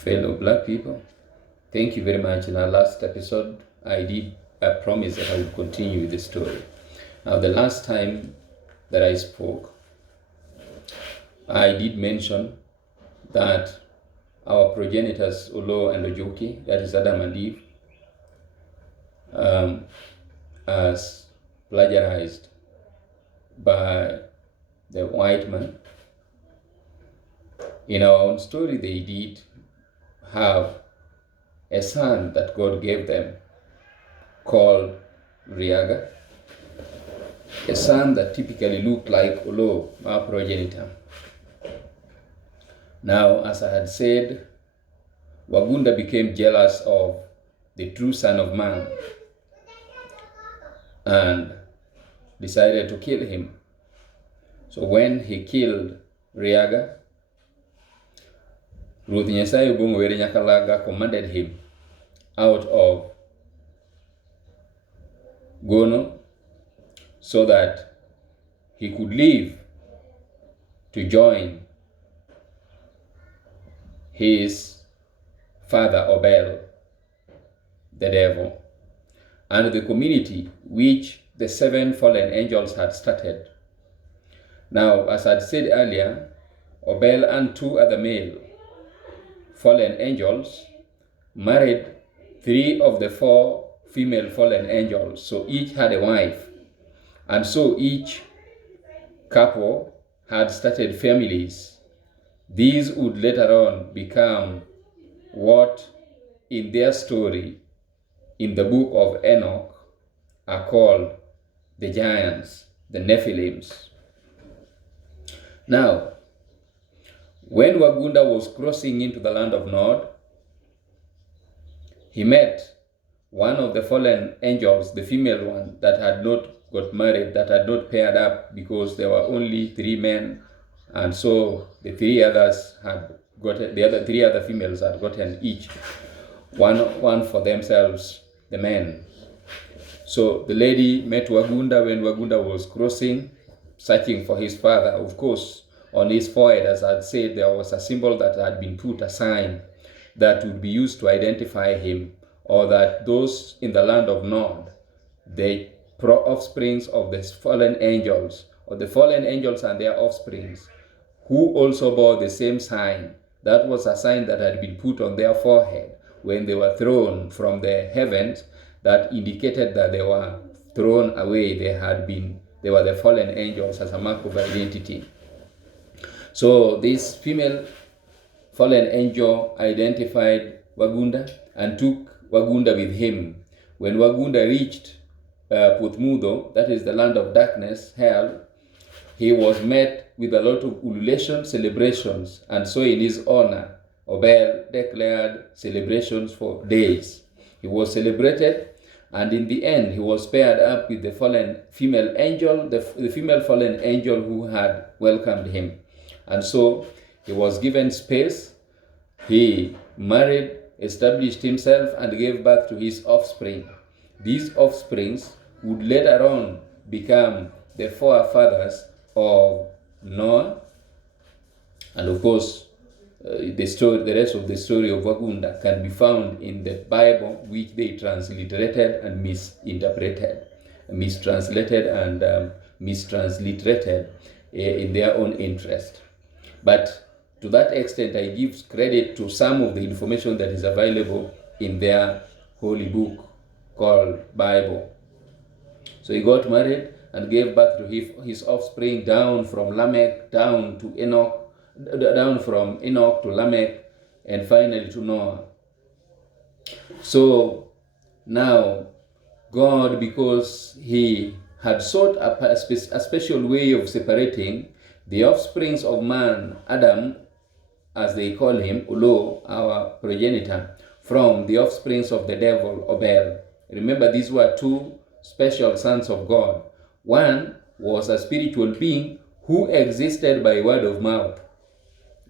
Fellow black people, thank you very much. In our last episode, I promised that I would continue with the story. Now, the last time that I spoke, I did mention that our progenitors, Olo and Ojoki, that is Adam and Eve, as plagiarized by the white man. In our own story, they did have a son that God gave them called Riaga, a son that typically looked like Olo, our progenitor. Now, as I had said, Wagunda became jealous of the true son of man and decided to kill him. So when he killed Riaga, Ruth Nyasaye Bungwere Nyakalaga commanded him out of Gono so that he could leave to join his father Obel, the devil, and the community which the 7 fallen angels had started. Now, as I had said earlier, Obel and 2 other male fallen angels married 3 of the 4 female fallen angels, so each had a wife, and so each couple had started families. These would later on become what in their story in the book of Enoch are called the giants, the Nephilims. Now, when Wagunda was crossing into the land of Nod, he met one of the fallen angels, the female one, that had not got married, that had not paired up because there were only 3 men, and so the 3 others had gotten, the other 3 other females had gotten each one for themselves, the men. So the lady met Wagunda when Wagunda was crossing, searching for his father. Of course, on his forehead, as I had said, there was a symbol that had been put, a sign that would be used to identify him, or that those in the land of Nod, the offsprings of the fallen angels, or the fallen angels and their offsprings, who also bore the same sign. That was a sign that had been put on their forehead when they were thrown from the heavens, that indicated that they were thrown away. They were the fallen angels as a mark of identity. So this female fallen angel identified Wagunda and took Wagunda with him. When Wagunda reached Putmudo, that is the land of darkness, hell, he was met with a lot of ululation, celebrations, and so in his honor, Obel declared celebrations for days. He was celebrated, and in the end, he was paired up with the fallen female angel, the female fallen angel who had welcomed him. And so he was given space, he married, established himself, and gave birth to his offspring. These offsprings would later on become the forefathers of Noah, and of course, the rest of the story of Wagunda can be found in the Bible, which they transliterated and mistranslated in their own interest. But to that extent, I give credit to some of the information that is available in their holy book called Bible. So he got married and gave birth to his offspring down from Lamech, down to Enoch, down from Enoch to Lamech, and finally to Noah. So now God, because he had sought a special way of separating the offsprings of man, Adam, as they call him, Ulo, our progenitor, from the offsprings of the devil, Obel. Remember, these were 2 special sons of God. One was a spiritual being who existed by word of mouth,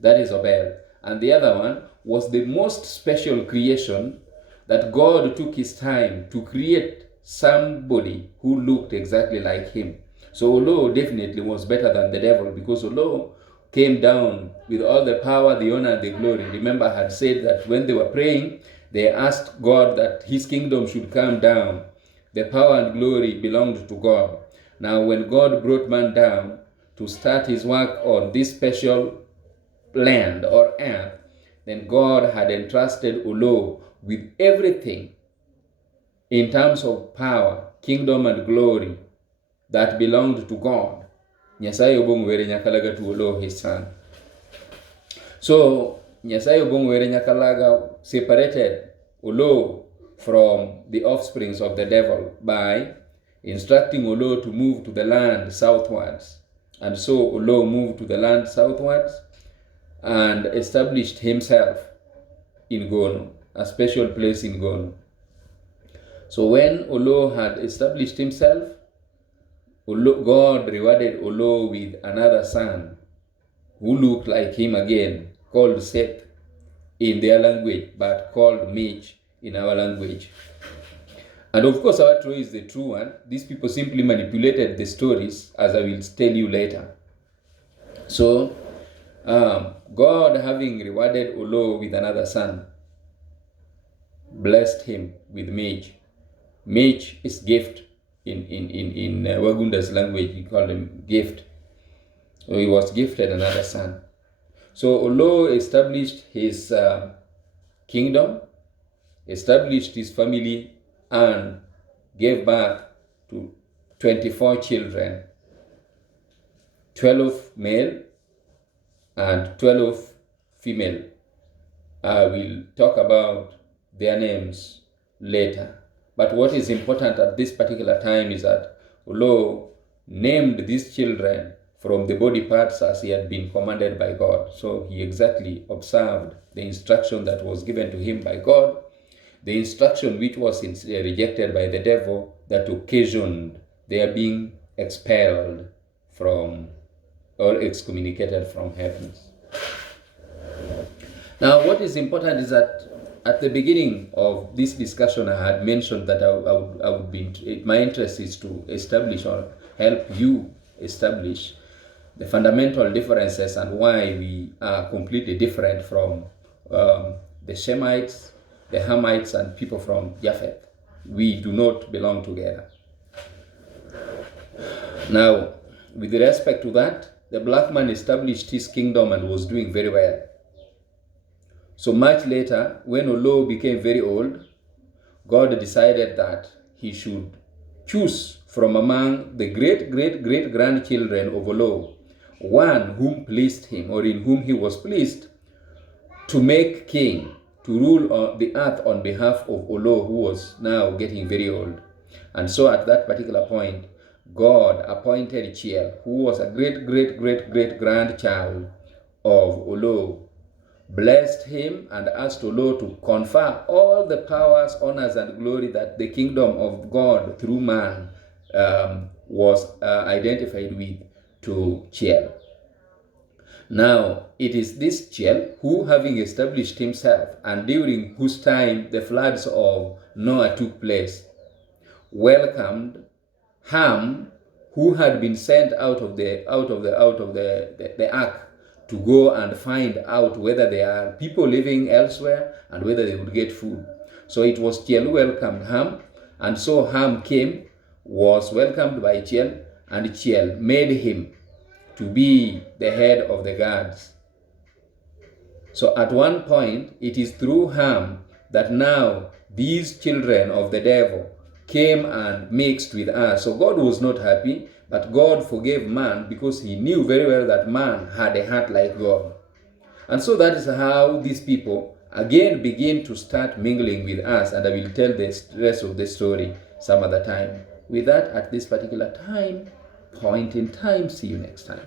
that is Obel. And the other one was the most special creation that God took his time to create somebody who looked exactly like him. So Olo definitely was better than the devil, because Olo came down with all the power, the honor, and the glory. Remember, I had said that when they were praying, they asked God that his kingdom should come down. The power and glory belonged to God. Now, when God brought man down to start his work on this special land or earth, then God had entrusted Olo with everything in terms of power, kingdom, and glory that belonged to God. Nyasaye obong were nyakalaga to Olo, his son. So Nyasaye obong were nyakalaga separated Olo from the offsprings of the devil by instructing Olo to move to the land southwards. And so Olo moved to the land southwards and established himself in Gono, a special place in Gono. So when Olo had established himself, God rewarded Olo with another son who looked like him again, called Seth in their language, but called Mage in our language. And of course, our story is the true one. These people simply manipulated the stories, as I will tell you later. So, God, having rewarded Olo with another son, blessed him with Mage. Mage is gift. In Wagunda's language, we call him gift. So he was gifted another son. So Olo established his kingdom, established his family, and gave birth to 24 children, 12 male and 12 female. I will talk about their names later. But what is important at this particular time is that Olo named these children from the body parts as he had been commanded by God. So he exactly observed the instruction that was given to him by God, the instruction which was rejected by the devil that occasioned their being expelled from or excommunicated from heaven. Now, what is important is that at the beginning of this discussion, I had mentioned that I would be, my interest is to establish or help you establish the fundamental differences and why we are completely different from the Shemites, the Hamites, and people from Japheth. We do not belong together. Now, with respect to that, the black man established his kingdom and was doing very well. So much later, when Olo became very old, God decided that he should choose from among the great-great-great-grandchildren of Olo one whom pleased him, or in whom he was pleased, to make king, to rule on the earth on behalf of Olo, who was now getting very old. And so at that particular point, God appointed Chiel, who was a great-great-great-great-grandchild of Olo, blessed him and asked Olo to confer all the powers, honors, and glory that the kingdom of God through man was identified with to Chiel. Now, it is this Chiel who, having established himself, and during whose time the floods of Noah took place, welcomed Ham, who had been sent out of the ark to go and find out whether there are people living elsewhere and whether they would get food. So it was Chiel who welcomed Ham, and so Ham came, was welcomed by Chiel, and Chiel made him to be the head of the guards. So at one point, it is through Ham that now these children of the devil came and mixed with us. So God was not happy, but God forgave man because he knew very well that man had a heart like God. And so that is how these people again begin to start mingling with us, and I will tell the rest of the story some other time. With that, at this particular point in time, see you next time.